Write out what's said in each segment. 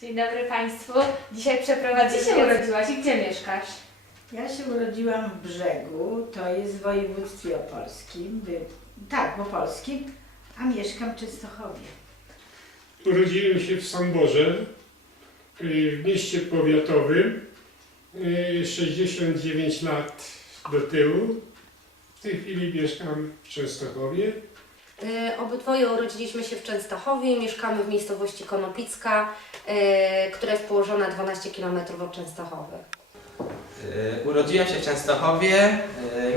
Dzień dobry Państwu. Dzisiaj przeprowadzisz Gdzie się urodziłaś i gdzie mieszkasz? Ja się urodziłam w Brzegu, to jest w województwie opolskim, by, tak, w opolskim, a mieszkam w Częstochowie. Urodziłem się w Samborze, y, w mieście powiatowym, y, 69 lat do tyłu. W tej chwili mieszkam w Częstochowie. Y, Obydwoje urodziliśmy się w Częstochowie, mieszkamy w miejscowości Konopicka, y, która jest położona 12 km od Częstochowy. Y, Urodziłem się w Częstochowie,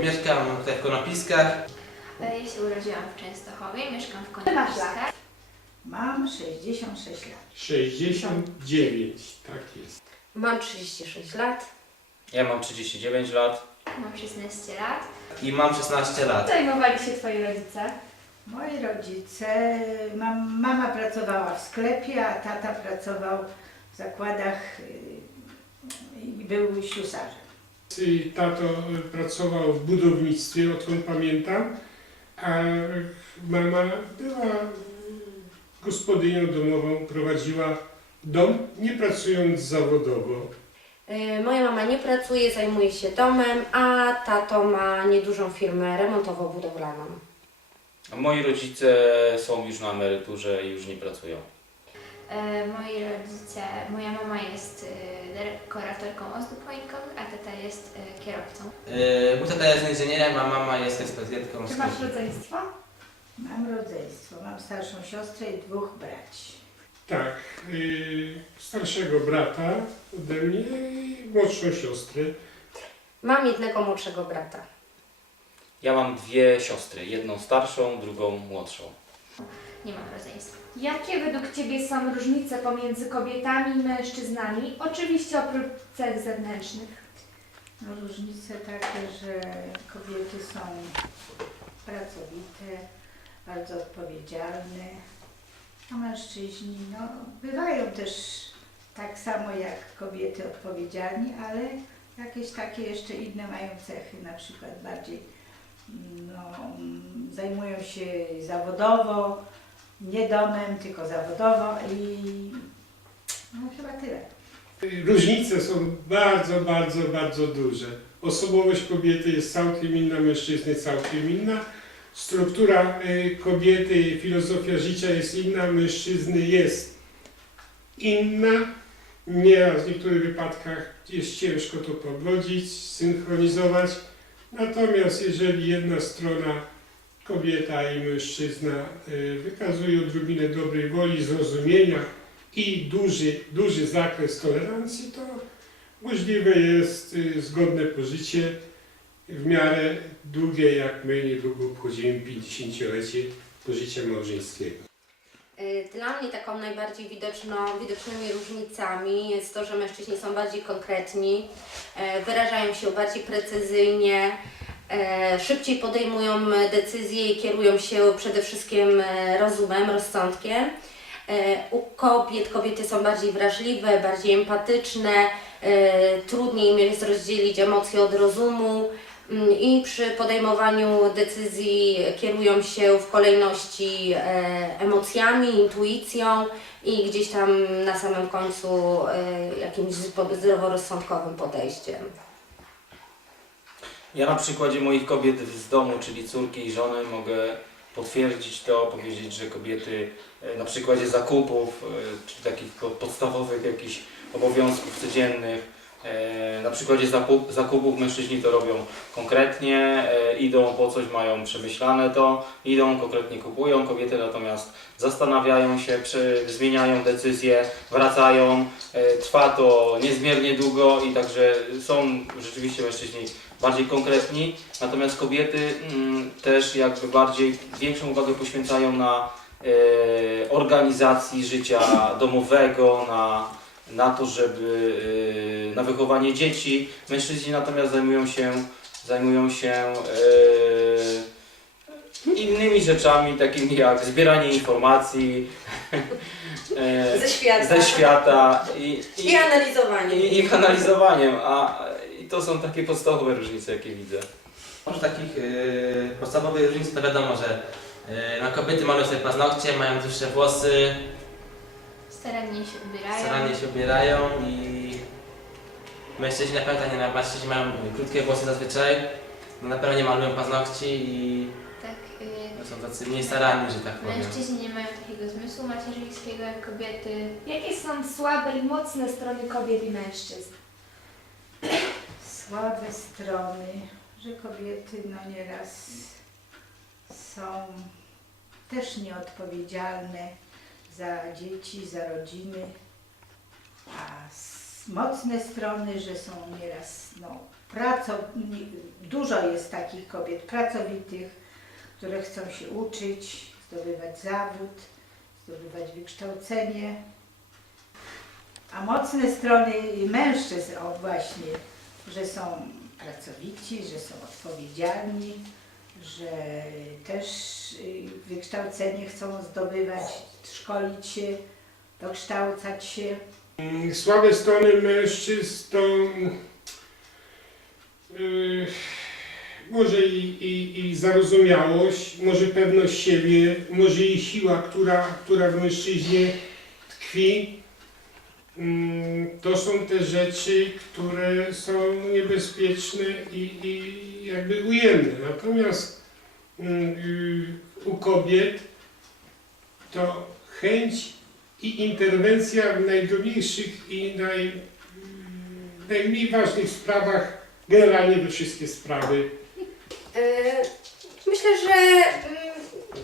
mieszkam tutaj w Konopiskach. Ja się urodziłam w Częstochowie, mieszkam w Konopiskach. Mam 66 lat. 69, tak jest. Mam 36 lat. Ja mam 39 lat. Mam 16 lat. I mam 16 lat. Zajmowali się Twoi rodzice? Moi rodzice, mam, mama pracowała w sklepie, a tata pracował w zakładach y, i był ślusarzem. Y, Tato pracował w budownictwie, odkąd pamiętam, a mama była gospodynią domową, prowadziła dom, nie pracując zawodowo. Y, Moja mama nie pracuje, zajmuje się domem, a tato ma niedużą firmę remontowo-budowlaną. A moi rodzice są już na emeryturze i już nie pracują. E, moi rodzice, moja mama jest e, dekoratorką ozdób choinkowych, a tata jest e, kierowcą. Y, Mój tata jest inżynierem, a mama jest ekspedientką Czy z masz kuchni. rodzeństwo? Mam rodzeństwo, mam starszą siostrę i dwóch braci. Tak, y, starszego brata ode mnie i młodszą siostrę. Mam jednego młodszego brata. Ja mam dwie siostry, jedną starszą, drugą młodszą. Nie mam rodzeństwa. Jakie według Ciebie są różnice pomiędzy kobietami i mężczyznami? Oczywiście oprócz cech zewnętrznych. No, różnice takie, że kobiety są pracowite, bardzo odpowiedzialne, a mężczyźni no, bywają też tak samo jak kobiety odpowiedzialni, ale jakieś takie jeszcze inne mają cechy, na przykład bardziej no, zajmują się zawodowo, nie domem, tylko zawodowo i no chyba tyle. Różnice są bardzo, bardzo, bardzo duże. Osobowość kobiety jest całkiem inna, mężczyzny całkiem inna. Struktura y, kobiety, filozofia życia jest inna, mężczyzny jest inna. Nieraz w niektórych wypadkach jest ciężko to pogodzić, synchronizować. Natomiast jeżeli jedna strona, kobieta i mężczyzna, y, wykazuje odrobinę dobrej woli, zrozumienia, i duży, duży zakres tolerancji, to możliwe jest y, zgodne pożycie w miarę długie, jak my niedługo obchodzimy 50-lecie pożycia małżeńskiego. Y, Dla mnie taką najbardziej widoczną, widocznymi różnicami jest to, że mężczyźni są bardziej konkretni, e, wyrażają się bardziej precyzyjnie, e, szybciej podejmują decyzje i kierują się przede wszystkim rozumem, rozsądkiem. U kobiet kobiety są bardziej wrażliwe, bardziej empatyczne, trudniej im jest rozdzielić emocje od rozumu i przy podejmowaniu decyzji kierują się w kolejności e, emocjami, intuicją i gdzieś tam na samym końcu e, jakimś zdroworozsądkowym podejściem. Ja na przykładzie moich kobiet z domu, czyli córki i żony, mogę potwierdzić to, powiedzieć, że kobiety e, na przykładzie zakupów, czy takich po- podstawowych jakichś obowiązków codziennych, na przykładzie zakup, zakupów mężczyźni to robią konkretnie, e, idą po coś, mają przemyślane to, idą, konkretnie kupują, kobiety natomiast zastanawiają się, zmieniają decyzje, wracają, e, trwa to niezmiernie długo i także są rzeczywiście mężczyźni bardziej konkretni, natomiast kobiety mm, też jakby bardziej większą uwagę poświęcają na e, organizacji życia domowego, na, na to, żeby e, na wychowanie dzieci. Mężczyźni natomiast zajmują się zajmują się e, innymi rzeczami, takimi jak zbieranie informacji e, Ze świata. ze świata i, I analizowanie. i ich analizowaniem, a i to są takie podstawowe różnice, jakie widzę. Oprócz takich y, podstawowych różnic to wiadomo, że y, no, kobiety malują sobie paznokcie, mają dłuższe włosy, starannie się ubierają. starannie się ubierają i mężczyźni na pewno nie, mężczyźni mają krótkie włosy zazwyczaj, no na pewno nie malują paznokci i Tak, y, są tacy mniej staranni, że tak powiem. mężczyźni nie mają takiego zmysłu macierzyńskiego jak kobiety. Jakie są słabe i mocne strony kobiet i mężczyzn? Słabe strony, że kobiety no nieraz są też nieodpowiedzialne za dzieci, za rodziny, a mocne strony, że są nieraz no, praco, nie- dużo jest takich kobiet pracowitych, które chcą się uczyć, zdobywać zawód, zdobywać wykształcenie. A mocne strony mężczyzn, o właśnie, że są pracowici, że są odpowiedzialni, że też y, wykształcenie chcą zdobywać, szkolić się, dokształcać się. Mm, Słabe strony mężczyzn to yy, może i, i, i zarozumiałość, może pewność siebie, może i siła, która, która w mężczyźnie tkwi. Mm, To są te rzeczy, które są niebezpieczne i, i jakby ujemne. Natomiast mm, yy, u kobiet to chęć i interwencja w najdrobniejszych i naj, najmniej ważnych sprawach, generalnie we wszystkie sprawy. E, Myślę, że mm,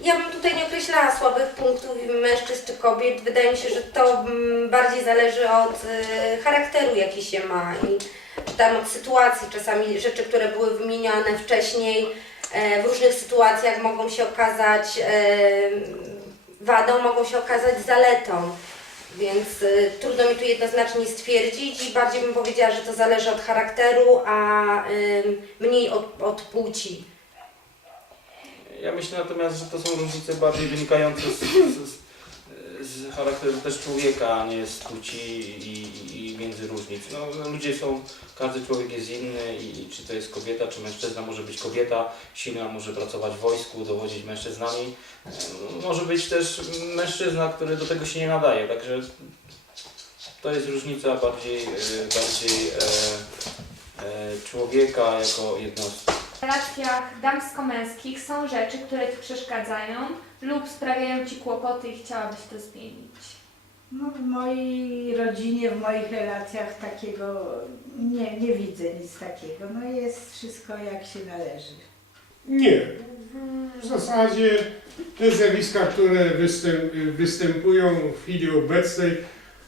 ja bym tutaj nie określała słabych punktów mężczyzn czy kobiet. Wydaje mi się, że to mm, bardziej zależy od e, charakteru, jaki się ma i tam od sytuacji. Czasami rzeczy, które były wymieniane wcześniej e, w różnych sytuacjach mogą się okazać e, wadą, mogą się okazać zaletą. Więc y, trudno mi tu jednoznacznie stwierdzić i bardziej bym powiedziała, że to zależy od charakteru, a mniej od, od płci. Ja myślę natomiast, że to są różnice bardziej wynikające z, z, z charakteru też człowieka, a nie z płci i, i między różnic. No, ludzie są, każdy człowiek jest inny i czy to jest kobieta, czy mężczyzna, może być kobieta silna, może pracować w wojsku, dowodzić mężczyznami. E, Może być też mężczyzna, który do tego się nie nadaje, także to jest różnica bardziej, e, bardziej e, e, człowieka jako jednostki. W relacjach damsko-męskich są rzeczy, które Ci przeszkadzają lub sprawiają Ci kłopoty i chciałabyś to zmienić. No, w mojej rodzinie, w moich relacjach takiego nie, nie widzę nic takiego. No jest wszystko jak się należy. Nie. W zasadzie te zjawiska, które występ, występują w chwili obecnej,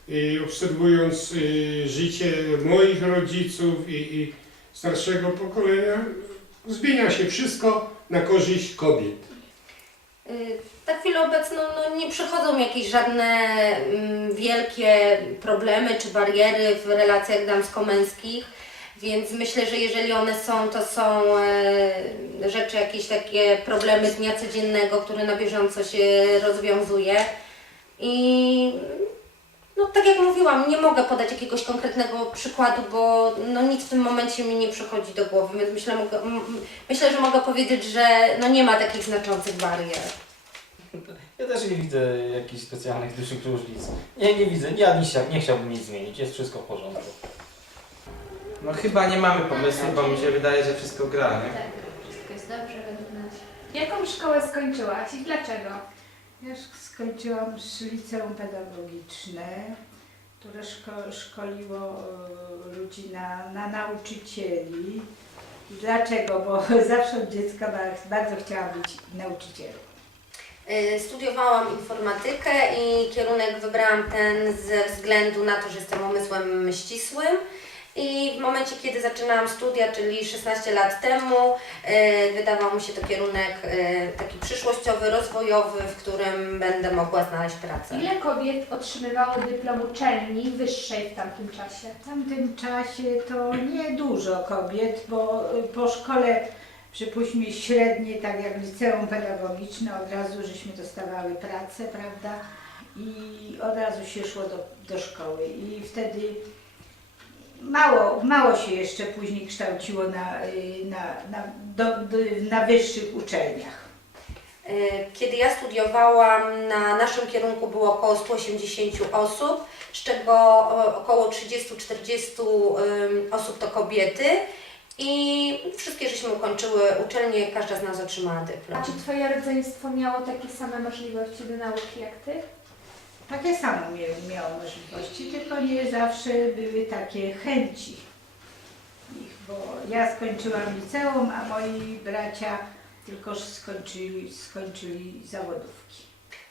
i obserwując y, życie moich rodziców i, i starszego pokolenia, zmienia się wszystko na korzyść kobiet. Y, Na chwilę obecną no, nie przychodzą jakieś żadne mm, wielkie problemy czy bariery w relacjach damsko-męskich, więc myślę, że jeżeli one są, to są e, rzeczy, jakieś takie problemy dnia codziennego, które na bieżąco się rozwiązuje. I no, tak jak mówiłam, nie mogę podać jakiegoś konkretnego przykładu, bo no, nic w tym momencie mi nie przychodzi do głowy, więc myślę, mogę, myślę że mogę powiedzieć, że no, nie ma takich znaczących barier. Ja też nie widzę jakichś specjalnych dużych różnic. Nie, nie widzę. Ja nie, chcia- nie chciałbym nic zmienić. Jest wszystko w porządku. No chyba nie mamy pomysłu, bo mi się wydaje, że wszystko gra, nie? Tak, wszystko jest dobrze według nas. Jaką szkołę skończyłaś i dlaczego? Ja skończyłam liceum pedagogiczne, które szko- szkoliło e, ludzi na, na nauczycieli. Dlaczego? Bo zawsze od dziecka ba- bardzo chciałam być nauczycielem. Studiowałam informatykę i kierunek wybrałam ten ze względu na to, że jestem umysłem ścisłym. I w momencie, kiedy zaczynałam studia, czyli 16 lat temu, y, wydawał mi się to kierunek y, taki przyszłościowy, rozwojowy, w którym będę mogła znaleźć pracę. Ile kobiet otrzymywało dyplom uczelni wyższej w tamtym czasie? W tamtym czasie to nie dużo kobiet, bo y, po szkole, przypuśćmy średniej, tak jak liceum pedagogiczne, od razu żeśmy dostawały pracę, prawda? I od razu się szło do, do szkoły. I wtedy mało, mało się jeszcze później kształciło na, y, na, na, do, do, na wyższych uczelniach. Kiedy ja studiowałam, na naszym kierunku było około 180 osób, z czego około 30-40 ym, osób to kobiety i wszystkie żeśmy ukończyły uczelnię, każda z nas otrzymała A dyplom. czy Twoje rodzeństwo miało takie same możliwości do nauki jak Ty? Takie samo mia- miało możliwości, tylko nie zawsze były takie chęci ich, bo ja skończyłam liceum, a moi bracia tylko skończyli, skończyli zawodówki.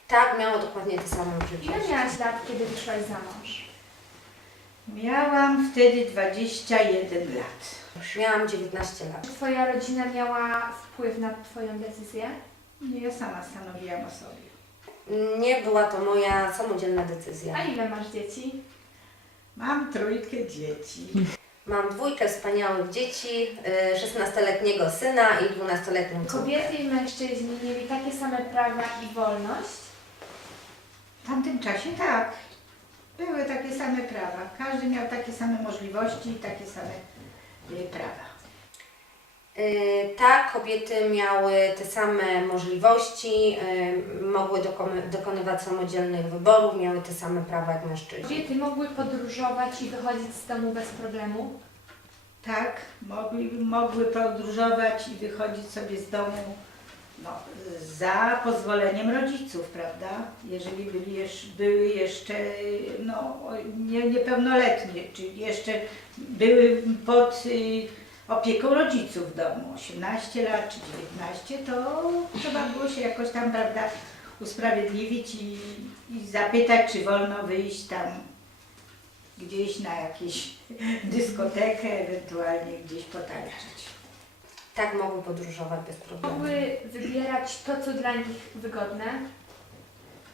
Tak, miało dokładnie te same Ile możliwości. miałaś lat, kiedy wyszłaś za mąż? Miałam wtedy 21 lat. Miałam 19 lat. Czy Twoja rodzina miała wpływ na Twoją decyzję? Nie, ja sama stanowiłam o sobie. Nie była to moja samodzielna decyzja. A ile masz dzieci? Mam trójkę dzieci. Mam dwójkę wspaniałych dzieci, y, 16-letniego syna i 12-letnią córkę. Kobiety i mężczyźni mieli takie same prawa i wolność? W tamtym czasie tak. Były takie same prawa. Każdy miał takie same możliwości i takie same y, prawa. Tak, kobiety miały te same możliwości, y, mogły dokony- dokonywać samodzielnych wyborów, miały te same prawa jak mężczyźni. Kobiety mogły podróżować i wychodzić z domu bez problemu? Tak, mogli, mogły podróżować i wychodzić sobie z domu no, za pozwoleniem rodziców, prawda? Jeżeli byli były jeszcze no, nie, niepełnoletnie, czyli jeszcze były pod y, opieką rodziców w domu, 18 lat czy 19, to trzeba było się jakoś tam, prawda, usprawiedliwić i, i zapytać, czy wolno wyjść tam gdzieś na jakąś dyskotekę, ewentualnie gdzieś potańczyć. Tak, mogły podróżować bez problemu. Mogły wybierać to, co dla nich wygodne?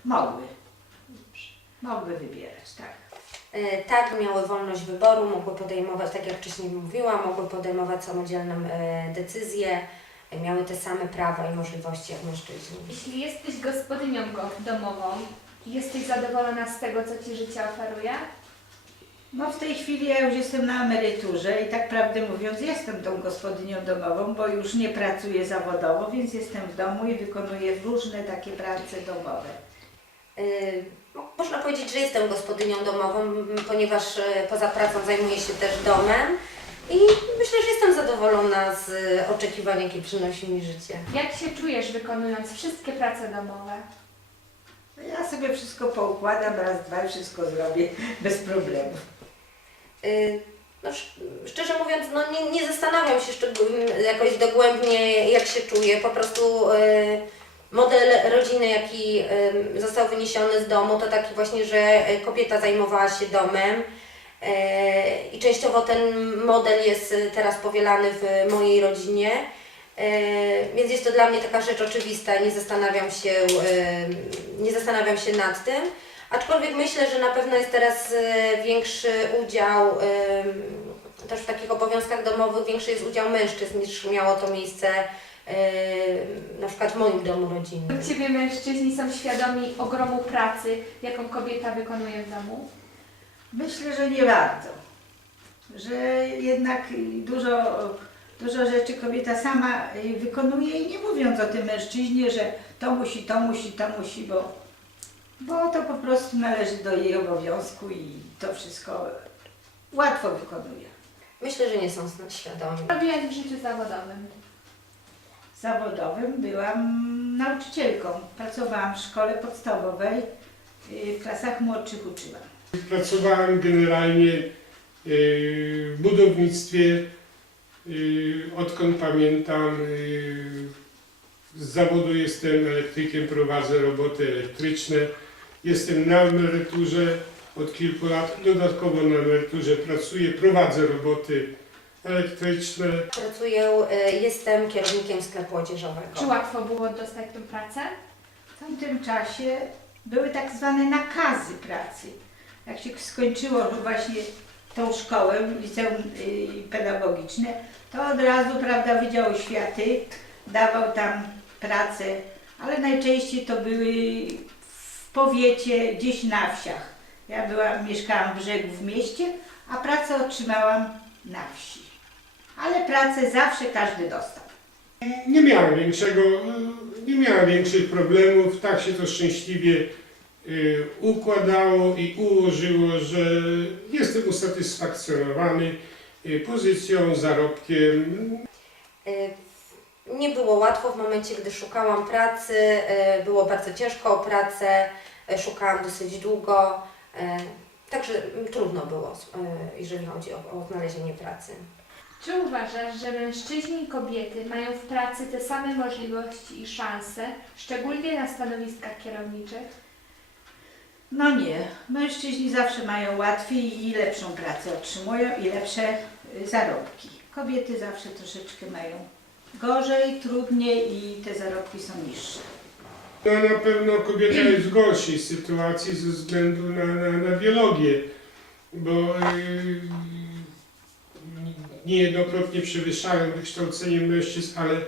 Mogły. Mogły wybierać, tak. Y, Tak, miały wolność wyboru, mogły podejmować, tak jak wcześniej mówiłam, mogły podejmować samodzielne decyzje, miały te same prawa i możliwości jak mężczyźni. Jeśli jesteś gospodynią go- domową jesteś zadowolona z tego, co Ci życie oferuje, No w tej chwili ja już jestem na emeryturze i tak prawdę mówiąc jestem tą gospodynią domową, bo już nie pracuję zawodowo, więc jestem w domu i wykonuję różne takie prace domowe. Y, mo- Można powiedzieć, że jestem gospodynią domową, ponieważ y, poza pracą zajmuję się też domem i myślę, że jestem zadowolona z y, oczekiwań, jakie przynosi mi życie. jak się czujesz wykonując wszystkie prace domowe? No Ja sobie wszystko poukładam, raz, dwa i wszystko zrobię bez problemu. Y, No, sz- szczerze mówiąc, no nie, nie zastanawiam się jakoś dogłębnie, jak się czuję. Po prostu y, model rodziny, jaki został wyniesiony z domu, to taki właśnie, że y, kobieta zajmowała się domem. Y, I częściowo ten model jest y, teraz powielany w mojej rodzinie. Więc jest to dla mnie taka rzecz oczywista, nie zastanawiam się, nie zastanawiam się nad tym. Aczkolwiek myślę, że na pewno jest teraz e, większy udział też w takich obowiązkach domowych, większy jest udział mężczyzn niż miało to miejsce na przykład w moim domu rodzinnym. U Ciebie mężczyźni są świadomi ogromu pracy, jaką kobieta wykonuje w domu? Myślę, że nie bardzo. Że jednak dużo, dużo rzeczy kobieta sama wykonuje i nie mówiąc o tym mężczyźnie, że to musi, to musi, to musi, bo, bo to po prostu należy do jej obowiązku i to wszystko łatwo wykonuje. Myślę, że nie są świadomi. Robiłaś w życiu zawodowym? Zawodowym byłam nauczycielką. Pracowałam w szkole podstawowej, y, w klasach młodszych uczyłam. Pracowałem generalnie y, w budownictwie, y, odkąd pamiętam. Z zawodu jestem elektrykiem, prowadzę roboty elektryczne. Jestem na emeryturze od kilku lat. Dodatkowo na emeryturze pracuję, prowadzę roboty elektryczne. Pracuję, e, jestem kierownikiem sklepu odzieżowego. Czy łatwo było dostać tę pracę? W tamtym czasie były tak zwane nakazy pracy. Jak się skończyło właśnie tą szkołę, liceum y, pedagogiczne, to od razu, prawda, Wydział Oświaty dawał tam pracę, ale najczęściej to były w powiecie, gdzieś na wsiach. Ja byłam, mieszkałam w brzegu w mieście, a pracę otrzymałam na wsi. Ale pracę zawsze każdy dostał. Nie miałem większego, nie miała większych problemów, tak się to szczęśliwie y, układało i ułożyło, że jestem usatysfakcjonowany y, pozycją, zarobkiem. Y, Nie było łatwo w momencie, gdy szukałam pracy, y, było bardzo ciężko o pracę, y, szukałam dosyć długo, y, także mm, trudno było, y, jeżeli chodzi o, o znalezienie pracy. Czy uważasz, że mężczyźni i kobiety mają w pracy te same możliwości i szanse, szczególnie na stanowiskach kierowniczych? No nie, mężczyźni zawsze mają łatwiej i lepszą pracę otrzymują i lepsze y, zarobki. Kobiety zawsze troszeczkę mają gorzej, trudniej i te zarobki są niższe. No na pewno kobieta jest w gorszej sytuacji ze względu na, na, na biologię, bo yy, niejednokrotnie przewyższają wykształceniem mężczyzn, ale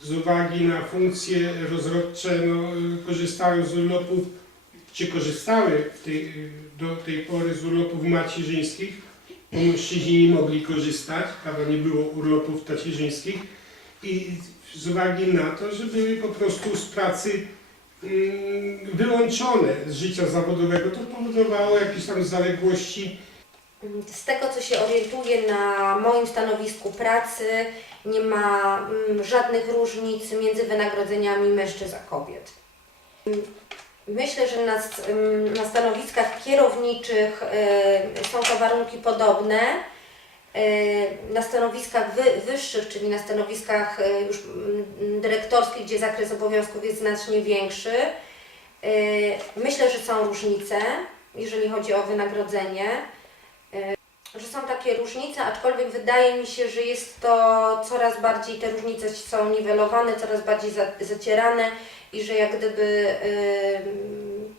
z uwagi na funkcje rozrodcze no, korzystają z urlopów, czy korzystały tej, do tej pory z urlopów macierzyńskich, bo mężczyźni nie mogli korzystać, prawda, nie było urlopów tacierzyńskich i z uwagi na to, że były po prostu z pracy mm, wyłączone z życia zawodowego, to powodowało jakieś tam zaległości. Z tego, co się orientuję na moim stanowisku pracy, nie ma mm, żadnych różnic między wynagrodzeniami mężczyzn a kobiet. Mm, Myślę, że na, mm, na stanowiskach kierowniczych y, są to warunki podobne. Y, Na stanowiskach wy, wyższych, czyli na stanowiskach y, już dyrektorskich, gdzie zakres obowiązków jest znacznie większy, myślę, że są różnice, jeżeli chodzi o wynagrodzenie że są takie różnice, aczkolwiek wydaje mi się, że jest to coraz bardziej, te różnice są niwelowane, coraz bardziej za, zacierane i że jak gdyby ym,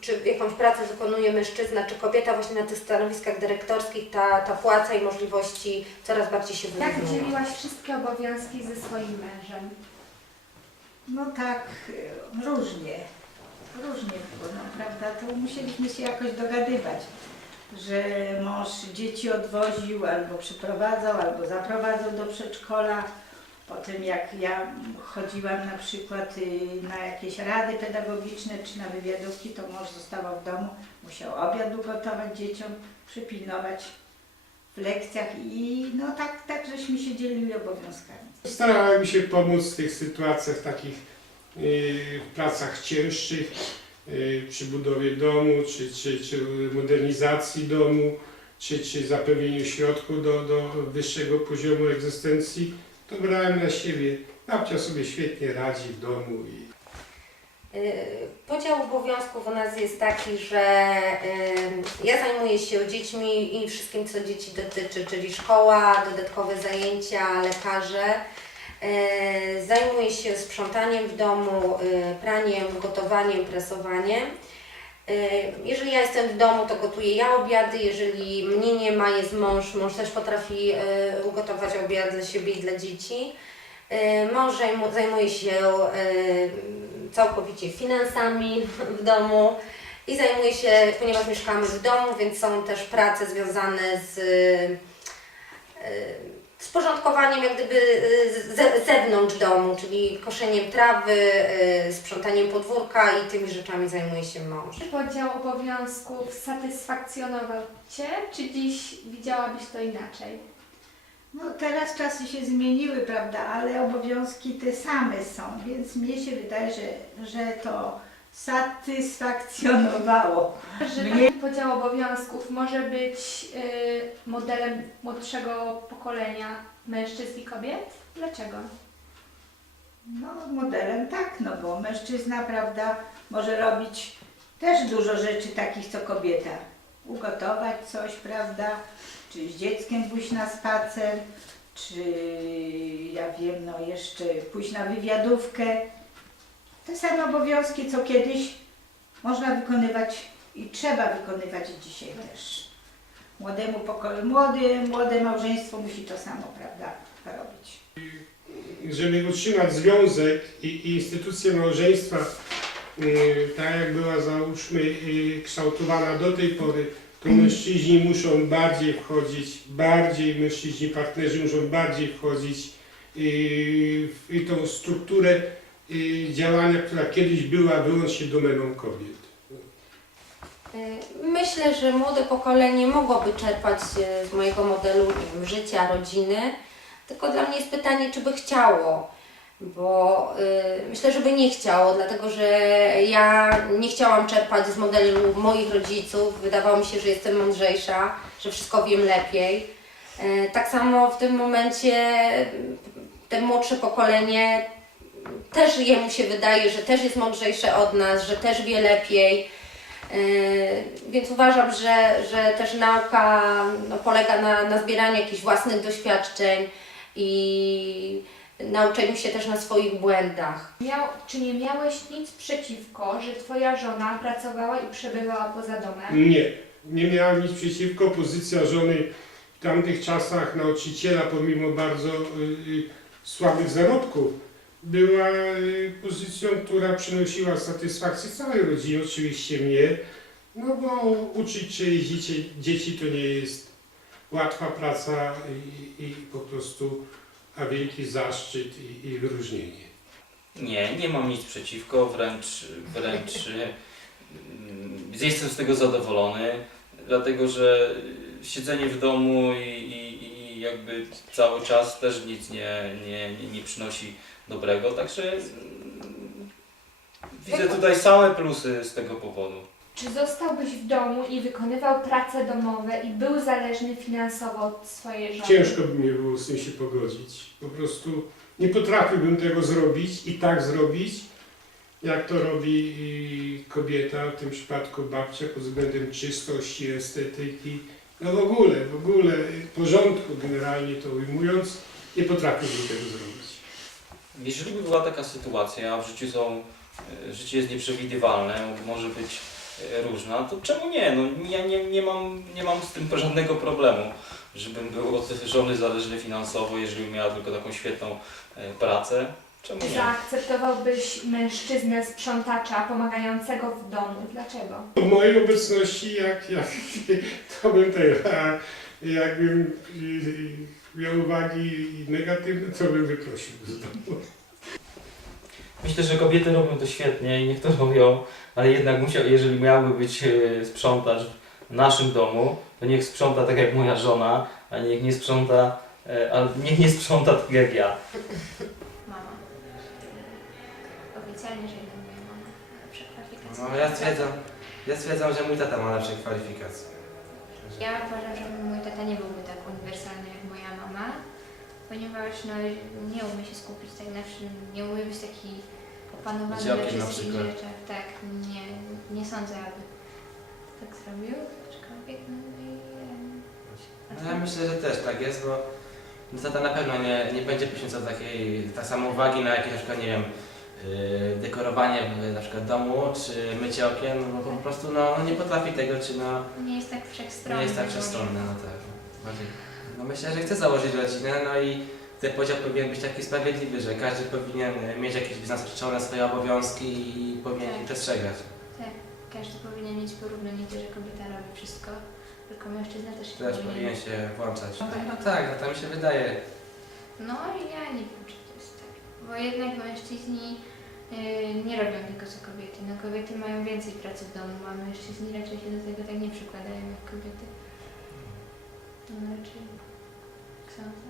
czy jakąś pracę wykonuje mężczyzna czy kobieta właśnie na tych stanowiskach dyrektorskich, ta, ta płaca i możliwości coraz bardziej się Jak wyrównują. dzieliłaś wszystkie obowiązki ze swoim mężem? No tak, różnie. Różnie było, no prawda, to musieliśmy się jakoś dogadywać, że mąż dzieci odwoził, albo przyprowadzał, albo zaprowadzał do przedszkola. Potem jak ja chodziłam na przykład y, na jakieś rady pedagogiczne czy na wywiadówki, to mąż zostawał w domu, musiał obiad ugotować dzieciom, przypilnować w lekcjach i no tak, tak żeśmy się dzielili obowiązkami. Starałem się pomóc w tych sytuacjach takich yy, w pracach cięższych, przy budowie domu, czy, czy, czy modernizacji domu, czy, czy zapewnieniu środków do, do wyższego poziomu egzystencji. To brałem na siebie. Babcia sobie świetnie radzi w domu i Y, Podział obowiązków u nas jest taki, że y, ja zajmuję się dziećmi i wszystkim, co dzieci dotyczy, czyli szkoła, dodatkowe zajęcia, lekarze. Y, Zajmuję się sprzątaniem w domu, y, praniem, gotowaniem, prasowaniem. Y, Jeżeli ja jestem w domu, to gotuję ja obiady. Jeżeli mnie nie ma, jest mąż, mąż też potrafi ugotować obiad dla siebie i dla dzieci. Mąż zajmu- zajmuje się całkowicie finansami w domu i zajmuje się, ponieważ mieszkamy w domu, więc są też prace związane z, y, z porządkowaniem jak gdyby y, ze, zewnątrz domu, czyli koszeniem trawy, y, sprzątaniem podwórka i tymi rzeczami zajmuje się mąż. Czy podział obowiązków satysfakcjonował Cię, czy dziś widziałabyś to inaczej? No teraz czasy się zmieniły, prawda, ale obowiązki te same są, więc mnie się wydaje, że, że to satysfakcjonowało. Że taki podział obowiązków może być y, modelem młodszego pokolenia mężczyzn i kobiet? Dlaczego? No modelem tak, no bo mężczyzna, prawda, może robić też dużo rzeczy takich co kobieta. Ugotować coś, prawda, czy z dzieckiem pójść na spacer, czy ja wiem, no jeszcze pójść na wywiadówkę. Te same obowiązki co kiedyś można wykonywać i trzeba wykonywać dzisiaj też. Młodemu pokoju, młody, młode małżeństwo musi to samo, prawda, robić. żeby utrzymać związek i, i instytucję małżeństwa, yy, tak jak była załóżmy yy, kształtowana do tej pory, to mężczyźni muszą bardziej wchodzić, bardziej mężczyźni partnerzy muszą bardziej wchodzić yy, w i tą strukturę y, działania, która kiedyś była wyłącznie domeną kobiet. Y, Myślę, że młode pokolenie mogłoby czerpać e, z mojego modelu wiem, życia, rodziny, tylko dla mnie jest pytanie, czy by chciało, bo y, myślę, że by nie chciało, dlatego że ja nie chciałam czerpać z modelu moich rodziców, wydawało mi się, że jestem mądrzejsza, że wszystko wiem lepiej. Y, tak samo w tym momencie y, te młodsze pokolenie też jemu się wydaje, że też jest mądrzejsze od nas, że też wie lepiej. Yy, Więc uważam, że, że też nauka no, polega na, na zbieraniu jakichś własnych doświadczeń i nauczeniu się też na swoich błędach. Miał, czy nie miałeś nic przeciwko, że twoja żona pracowała i przebywała poza domem? Nie, nie miałem nic przeciwko. Pozycja żony w tamtych czasach nauczyciela, pomimo bardzo y, y, słabych zarobków, była y, pozycją, która przynosiła satysfakcję całej rodzinie, oczywiście mnie, no bo uczyć czyjeś dzieci, dzieci to nie jest łatwa praca i, i po prostu, a wielki zaszczyt i, i wyróżnienie. Nie, nie mam nic przeciwko, wręcz, wręcz mm, jestem z tego zadowolony, dlatego że siedzenie w domu i, i, i jakby cały czas też nic nie, nie, nie przynosi dobrego, także mm, widzę tutaj same plusy z tego powodu. Czy zostałbyś w domu i wykonywał prace domowe i był zależny finansowo od swojej żony? Ciężko by mnie było z tym się pogodzić. Po prostu nie potrafiłbym tego zrobić i tak zrobić, jak to robi y, kobieta, w tym przypadku babcia, pod względem czystości, estetyki. No w ogóle, w ogóle y, porządku generalnie to ujmując, nie potrafiłbym tego zrobić. Jeżeli by była taka sytuacja, a w życiu są, e, życie jest nieprzewidywalne, może być e, różna, to czemu nie? No, ja nie, nie, mam, nie mam z tym żadnego problemu, żebym był od żony zależny finansowo, jeżeli miała tylko taką świetną e, pracę. Czemu nie? zaakceptowałbyś mężczyznę sprzątacza pomagającego w domu? Dlaczego? W mojej obecności, jak, jak to bym tego, jakbym miał uwagi negatywne, to bym wyprosił z domu. Myślę, że kobiety robią to świetnie i niech to robią, ale jednak musiał, jeżeli miałby być e, sprzątacz w naszym domu, to niech sprząta tak jak moja żona, a niech nie sprząta, e, ale niech nie sprząta tak jak ja. Mama. Oficjalnie, że jednak moja mama ma lepsze kwalifikacje. No ja stwierdzam, ja stwierdzam, że mój tata ma lepsze kwalifikacje. Ja uważam, że mój tata nie byłby tak uniwersalny jak moja mama, ponieważ no, nie umie się skupić tak na czym, nie umie być taki opanowany we na wszystkich przykład. rzeczach. Tak, nie, nie sądzę, aby tak zrobił, aczkolwiek no i... em, No ja myślę, że też tak jest, bo tata na pewno nie, nie będzie poświęcał takiej tak samo uwagi na jakieś na przykład, nie wiem, dekorowanie w, na przykład domu, czy mycie okien, no bo po prostu no, no nie potrafi tego, czy no nie jest tak wszechstronny. nie jest tak przestronny, no tak. Bardziej, no myślę, że chce założyć rodzinę, no i ten podział powinien być taki sprawiedliwy, że każdy powinien mieć jakieś wyznaczone swoje obowiązki i powinien Tak. ich przestrzegać. Każdy powinien mieć porówno, nie to, że kobieta robi wszystko, tylko mężczyzna też, Też powinien się włączać. No tak, no to mi się wydaje. No i ja nie wiem, czy tak. Bo jednak mężczyźni y, nie robią tego co kobiety. No kobiety mają więcej pracy w domu, a mężczyźni raczej się do tego tak nie przykładają jak kobiety. No raczej książę.